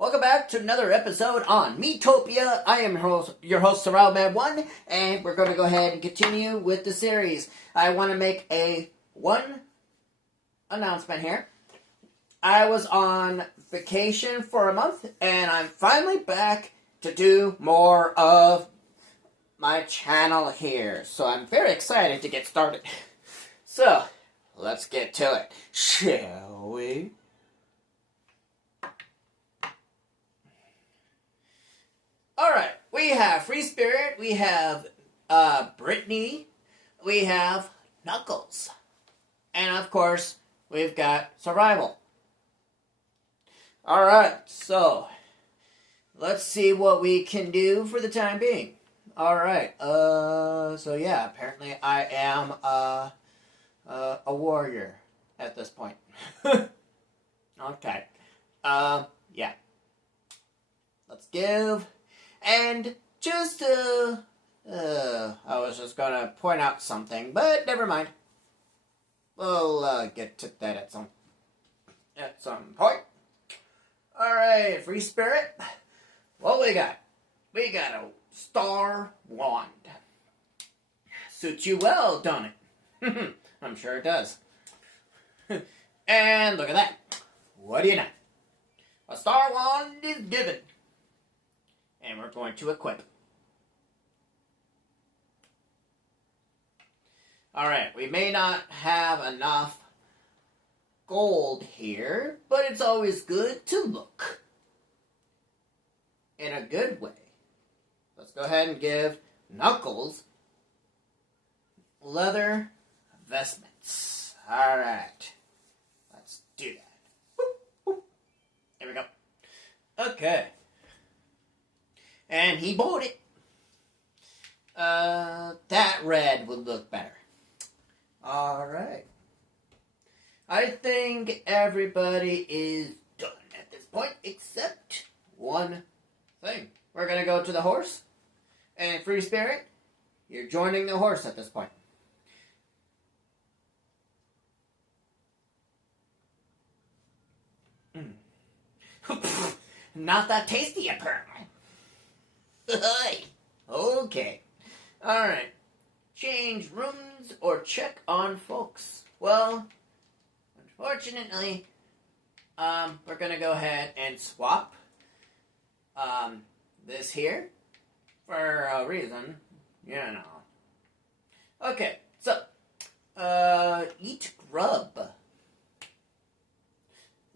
Welcome back to another episode on Miitopia. I am your host, SurroundMan1, and we're going to go ahead and continue with the series. I want to make one announcement here. I was on vacation for a month, and I'm finally back to do more of my channel here. So I'm very excited to get started. So, let's get to it, shall we? Alright, we have Free Spirit, we have Brittany, we have Knuckles, and of course, we've got Survival. Alright, so, let's see what we can do for the time being. Alright, so yeah, apparently I am a warrior at this point. Okay, yeah. Let's give... And just, I was just gonna point out something, but never mind. We'll, get to that at some point. Alright, Free Spirit. What we got? We got a star wand. Suits you well, don't it? I'm sure it does. And look at that. What do you know? A star wand is given. And we're going to equip. Alright, we may not have enough gold here, but it's always good to look in a good way. Let's go ahead and give Knuckles leather vestments. Alright, let's do that. Whoop, whoop. There we go. Okay. And he bought it. That red would look better. Alright. I think everybody is done at this point, except one thing. We're going to go to the horse. And Free Spirit, you're joining the horse at this point. Not that tasty, apparently. Okay. Alright. Change rooms or check on folks. Well, unfortunately, we're going to go ahead and swap this here for a reason, you know. Okay, so, eat grub.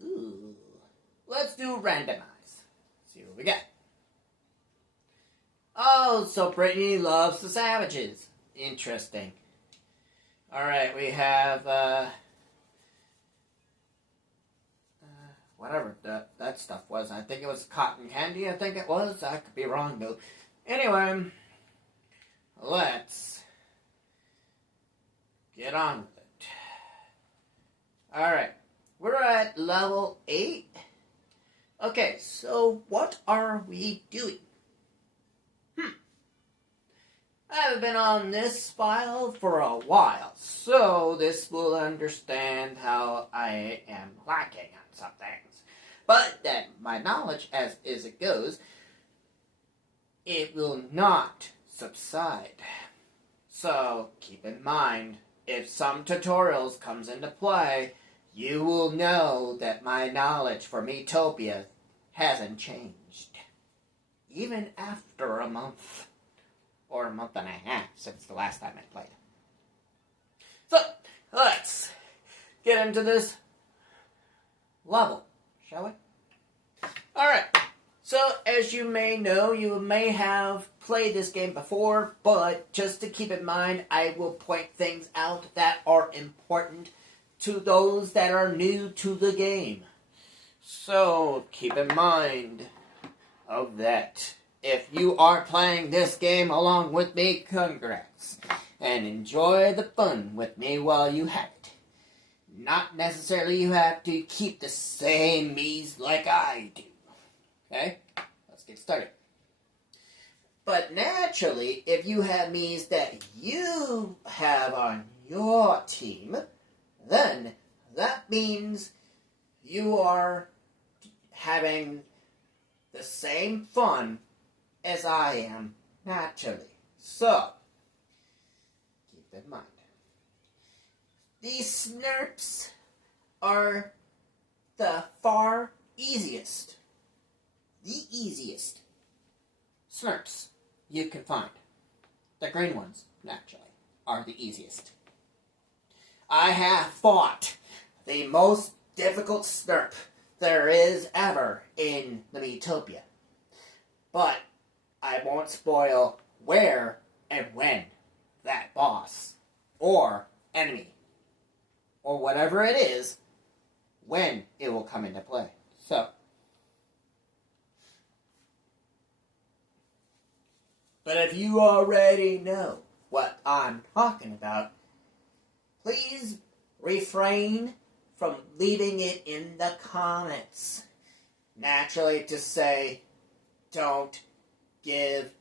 Ooh. Let's do randomize. See what we got. Oh, so Brittany loves the savages. Interesting. Alright, we have, whatever that stuff was. I think it was cotton candy, I think it was. I could be wrong, though. Anyway, let's get on with it. Alright, we're at level 8. Okay, so what are we doing? I haven't been on this file for a while, so this will understand how I am lacking on some things. But that my knowledge, as it goes, it will not subside. So keep in mind, if some tutorials comes into play, you will know that my knowledge for Miitopia hasn't changed. Even after a month. Or a month and a half since the last time I played. So, let's get into this level, shall we? Alright, so as you may know, you may have played this game before, but just to keep in mind, I will point things out that are important to those that are new to the game. So, keep in mind of that. If you are playing this game along with me, congrats. And enjoy the fun with me while you have it. Not necessarily you have to keep the same Miis like I do. Okay? Let's get started. But naturally, if you have Miis that you have on your team, then that means you are having the same fun as I am naturally. So, keep in mind, these snurps are the far easiest, snurps you can find. The green ones, naturally, are the easiest. I have fought the most difficult snurp there is ever in the Miitopia. But I won't spoil where and when that boss, or enemy, or whatever it is, when it will come into play. So, but if you already know what I'm talking about, please refrain from leaving it in the comments. Naturally, to say, don't give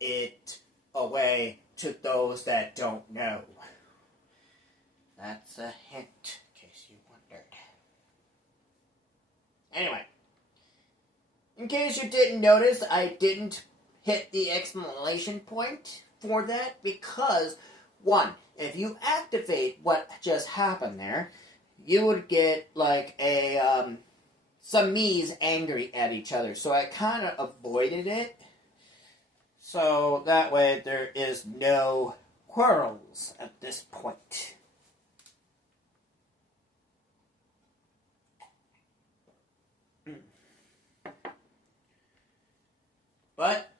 it away to those that don't know. That's a hint, in case you wondered. Anyway, in case you didn't notice, I didn't hit the exclamation point for that because, one, if you activate what just happened there, you would get like some Miis angry at each other. So I kind of avoided it. So that way there is no quarrels at this point. But,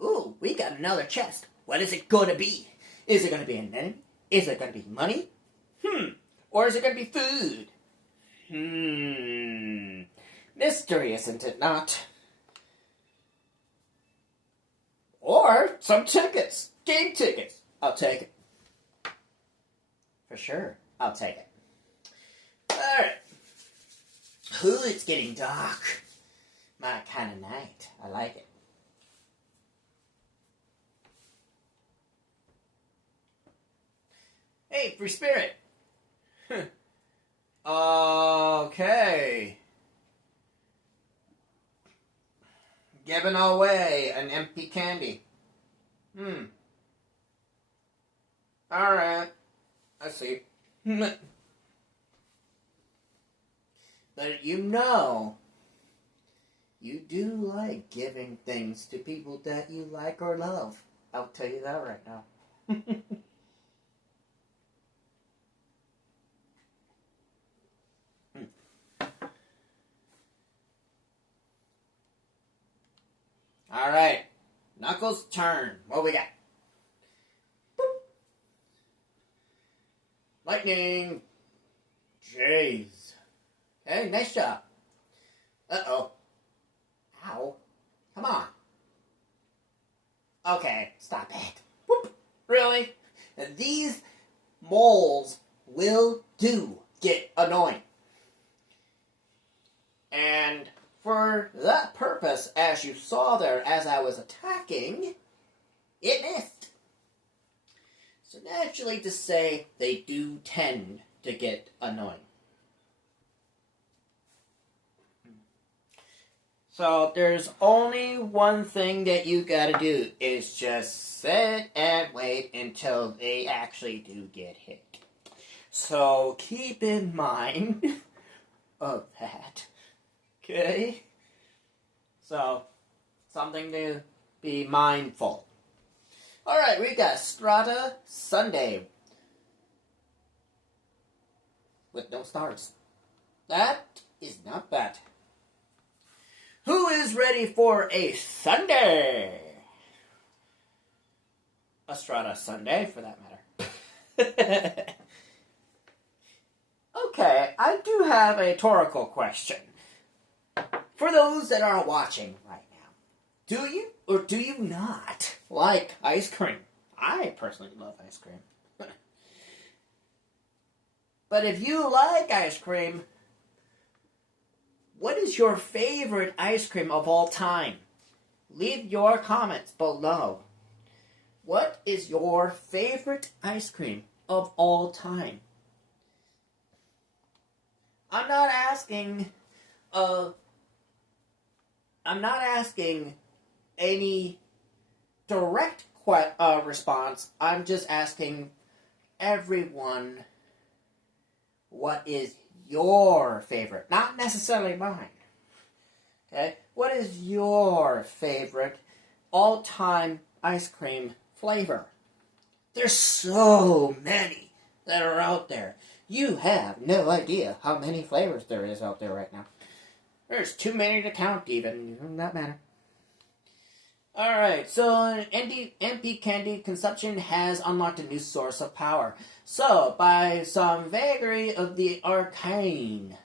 ooh, we got another chest. What is it going to be? Is it going to be an enemy? Is it going to be money? Or is it going to be food? Mystery, isn't it not? Or some tickets. Game tickets. I'll take it. For sure, I'll take it. Alright. Ooh, it's getting dark. My kind of night. I like it. Hey, free spirit. Okay. Giving away an empty candy. Alright. I see. But you know, you do like giving things to people that you like or love. I'll tell you that right now. Alright. Knuckles' turn. What we got? Boop. Lightning. Jeez. Hey, nice job. Uh-oh. Ow. Come on. Okay, stop it. Whoop. Really? And these moles will get annoying. And for that purpose, as you saw there, as I was attacking, it missed. So naturally to say, they do tend to get annoying. So there's only one thing that you gotta do, is just sit and wait until they actually do get hit. So keep in mind of that. Okay? So, something to be mindful. Alright, we got Strata Sunday. With no stars. That is not bad. Who is ready for a Sunday? A Strata Sunday, for that matter. Okay, I do have a rhetorical question. For those that are watching right now, do you or do you not like ice cream? I personally love ice cream. But if you like ice cream, what is your favorite ice cream of all time? Leave your comments below. What is your favorite ice cream of all time? I'm not asking I'm not asking any direct response. I'm just asking everyone, what is your favorite? Not necessarily mine. Okay? What is your favorite all-time ice cream flavor? There's so many that are out there. You have no idea how many flavors there is out there right now. There's too many to count even. In that matter. Alright, so MP candy consumption has unlocked a new source of power. So, by some vagary of the arcane.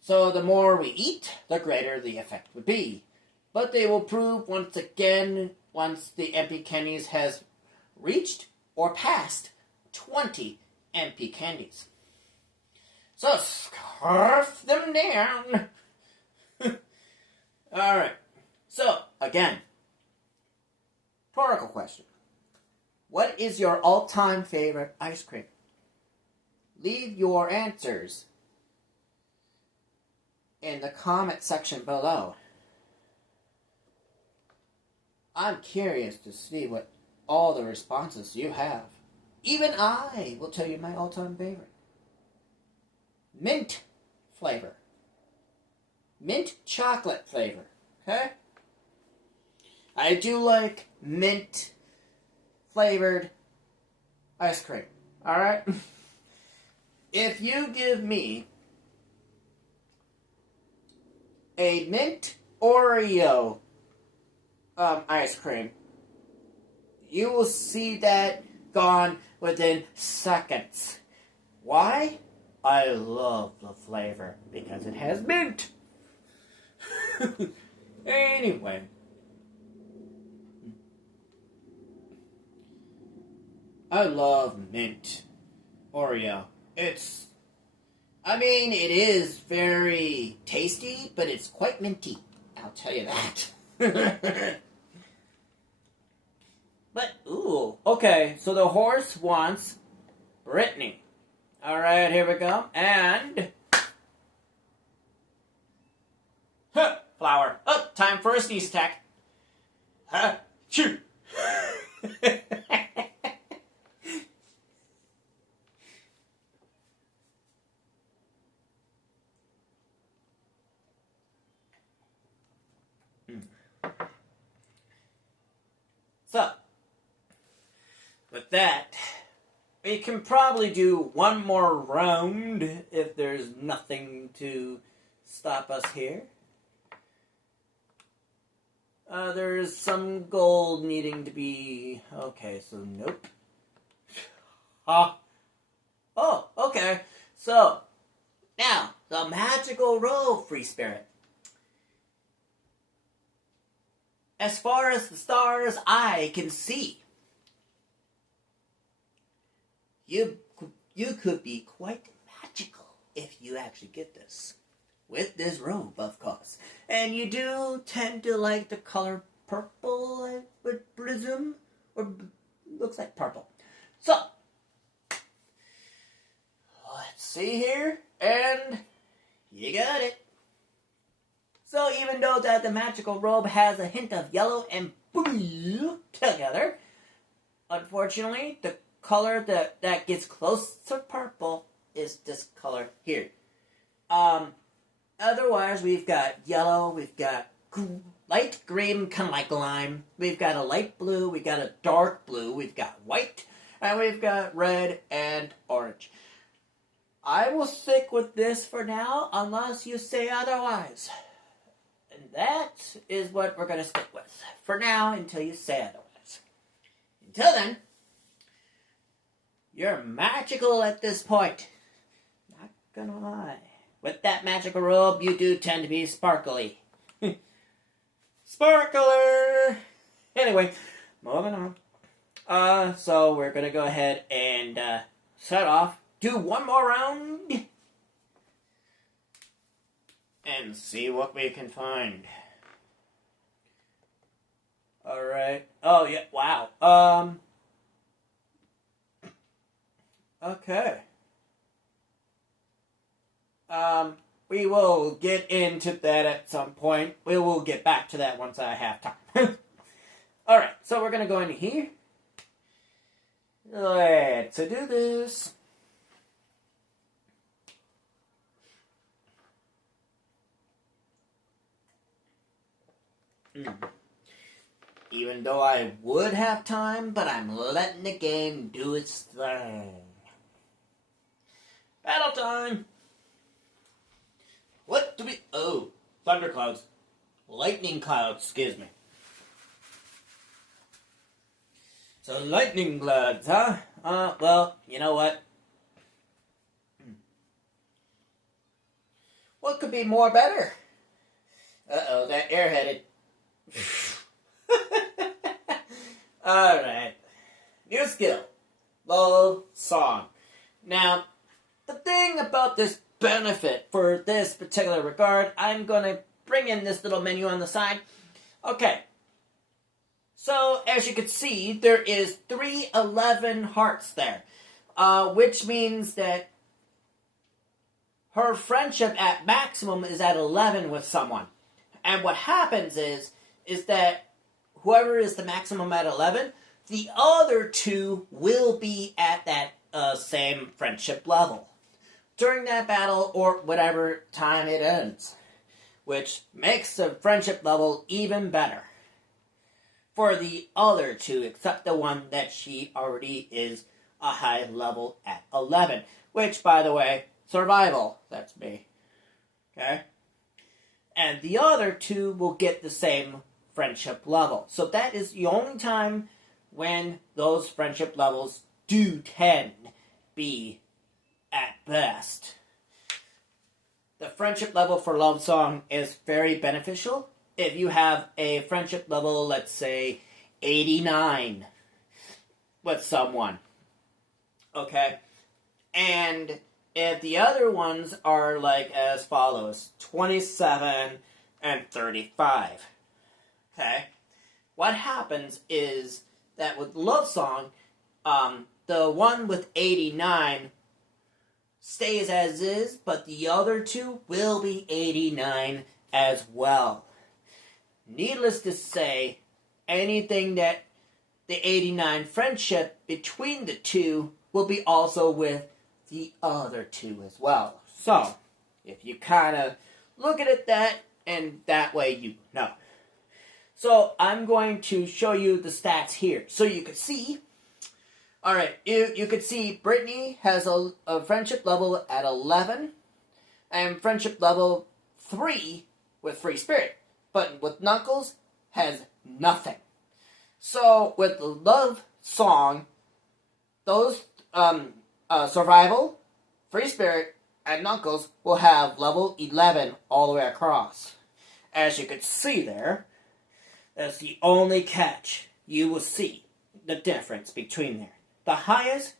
So the more we eat, the greater the effect would be. But they will prove once again, once the MP candies has reached or passed 20 MP candies. So scarf them down. Alright, so again, rhetorical question. What is your all-time favorite ice cream? Leave your answers in the comment section below. I'm curious to see what all the responses you have. Even I will tell you my all-time favorite. Mint flavor. Mint chocolate flavor. Okay? I do like mint flavored ice cream. Alright? If you give me a mint Oreo ice cream, you will see that gone within seconds. Why? I love the flavor because it has mint. Anyway. I love mint Oreo. It is very tasty, but it's quite minty. I'll tell you that. But, ooh. Okay, so the horse wants Brittany. Alright, here we go. And... huh, flower. Oh, time for a sneeze attack. Huh, shoot. So, with that, we can probably do one more round if there's nothing to stop us here. There's some gold needing to be... okay, so nope. Oh, okay. So, now, the magical robe, Free Spirit. As far as the stars I can see, you could be quite magical if you actually get this. With this robe, of course. And you do tend to like the color purple, I would presume. Or looks like purple. So, let's see here. And you got it. So even though that the magical robe has a hint of yellow and blue together, unfortunately, the color that gets close to purple is this color here. Otherwise, we've got yellow, we've got light green, kind of like lime. We've got a light blue, we've got a dark blue, we've got white, and we've got red and orange. I will stick with this for now, unless you say otherwise. And that is what we're going to stick with for now until you say otherwise. Until then, you're magical at this point. Not gonna lie. With that magical robe, you do tend to be sparkly. Sparkler! Anyway, moving on. So we're going to go ahead and set off. Do one more round. And see what we can find. Alright. Oh, yeah. Wow. Okay. we will get into that at some point. We will get back to that once I have time. Alright, so we're going to go into here. Let's do this. Even though I would have time, but I'm letting the game do its thing. Battle time! What do we... Oh, thunderclouds. Lightning clouds, excuse me. So, lightning clouds, huh? Well, you know what? What could be more better? Uh-oh, that airheaded. Alright. New skill. Love song. Now, the thing about this benefit for this particular regard, I'm going to bring in this little menu on the side. Okay. So, as you can see, there is 311 hearts there. Which means that her friendship at maximum is at 11 with someone. And what happens is that whoever is the maximum at 11, the other two will be at that same friendship level during that battle or whatever time it ends, which makes the friendship level even better for the other two, except the one that she already is a high level at 11, which, by the way, survival, that's me, okay? And the other two will get the same friendship level. So that is the only time when those friendship levels do tend be at best. The friendship level for Love Song is very beneficial. If you have a friendship level, let's say 89 with someone, okay? And if the other ones are like as follows, 27 and 35, okay? What happens is that with Love Song, the one with 89 stays as is, but the other two will be 89 as well. Needless to say, anything that the 89 friendship between the two will be also with the other two as well. So, if you kind of look at it and that way you know. So, I'm going to show you the stats here. So you can see, alright, you can see Brittany has a friendship level at 11 and friendship level 3 with Free Spirit. But with Knuckles, has nothing. So, with the Love Song, those Survival, Free Spirit, and Knuckles will have level 11 all the way across. As you can see there, that's the only catch you will see the difference between there. The highest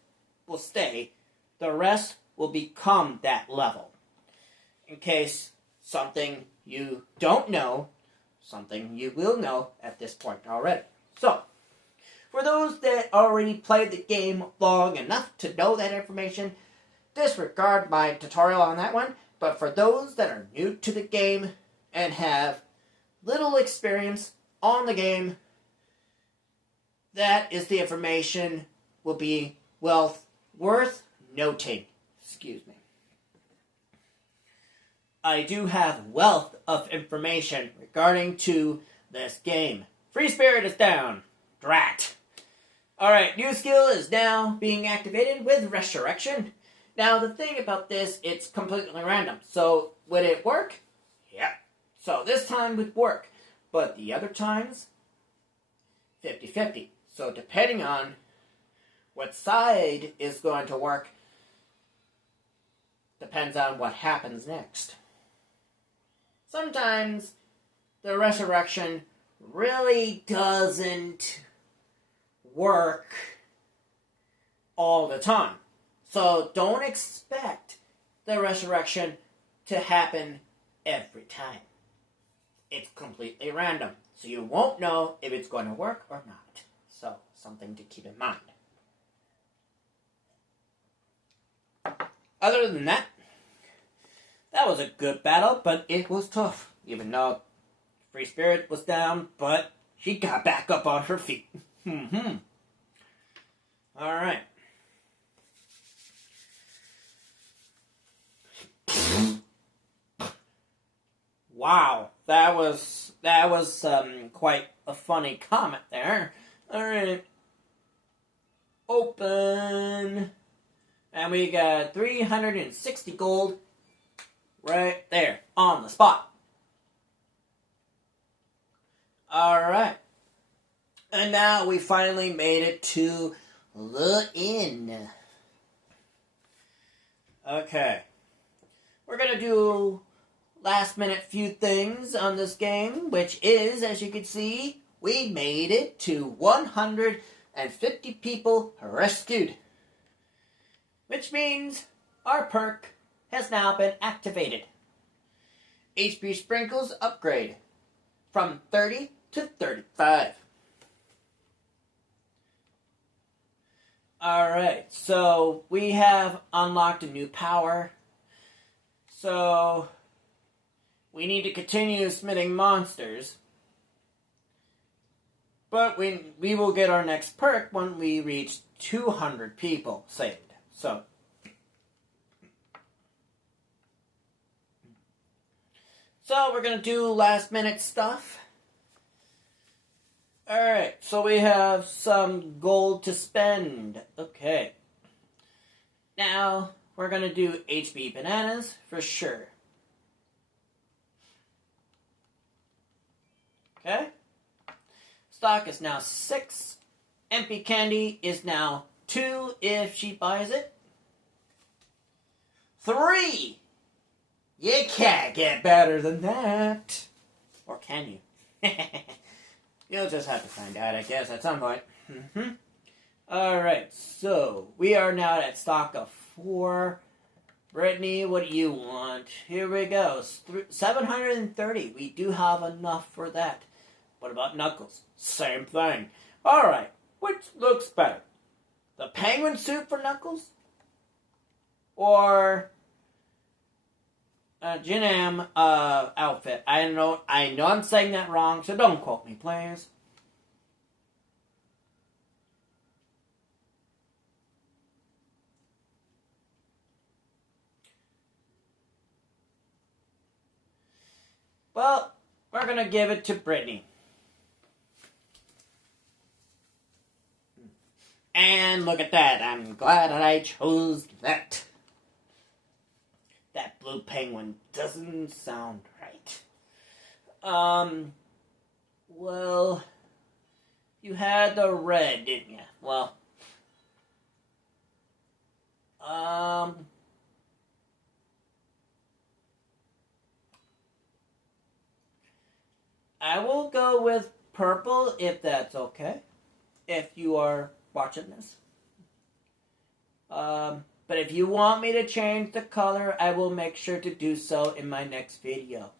will stay, the rest will become that level. In case something you don't know, something you will know at this point already. So, for those that already played the game long enough to know that information, disregard my tutorial on that one. But for those that are new to the game and have little experience on the game, that is the information will be, well, worth noting. Excuse me. I do have wealth of information regarding to this game. Free Spirit is down. Drat. Alright, new skill is now being activated with Resurrection. Now, the thing about this, it's completely random. So, would it work? Yeah. So, this time would work. But the other times, 50-50. So, depending on what side is going to work, depends on what happens next. Sometimes the Resurrection really doesn't work all the time. So don't expect the Resurrection to happen every time. It's completely random. So you won't know if it's going to work or not. So, something to keep in mind. Other than that, That was a good battle, but it was tough. Even though Free Spirit was down, but she got back up on her feet. Alright. Wow, that was quite a funny comment there. Alright. Open. And we got 360 gold right there on the spot. Alright. And now we finally made it to the inn. Okay. We're going to do last minute few things on this game, which is, as you can see, we made it to 150 people rescued. Which means our perk has now been activated. HP Sprinkles upgrade from 30 to 35. Alright, so we have unlocked a new power. So we need to continue smithing monsters. But we will get our next perk when we reach 200 people saved. So we're going to do last minute stuff. Alright, so we have some gold to spend. Okay. Now, we're going to do HB bananas for sure. Okay. Stock is now 6. MP candy is now 2 if she buys it. 3! You can't get better than that. Or can you? You'll just have to find out, I guess, at some point. Alright, so we are now at stock of 4. Brittany, what do you want? Here we go. 730. We do have enough for that. What about Knuckles? Same thing. Alright, which looks better? The penguin suit for Knuckles? Or Jinam outfit? I know I'm saying that wrong, so don't quote me, please. Well, we're gonna give it to Brittany. And look at that. I'm glad that I chose that. That blue penguin doesn't sound right. Well, you had the red, didn't you? Well, I will go with purple if that's okay. If you are watching this. But if you want me to change the color, I will make sure to do so in my next video.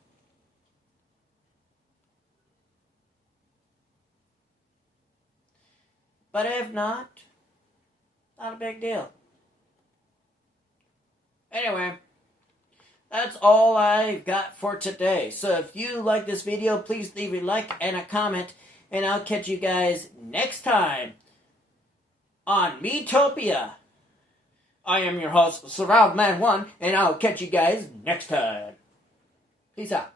But if not a big deal. Anyway, that's all I've got for today. So if you like this video, please leave a like and a comment, and I'll catch you guys next time on Miitopia. I am your host, Surround Man 1, and I'll catch you guys next time. Peace out.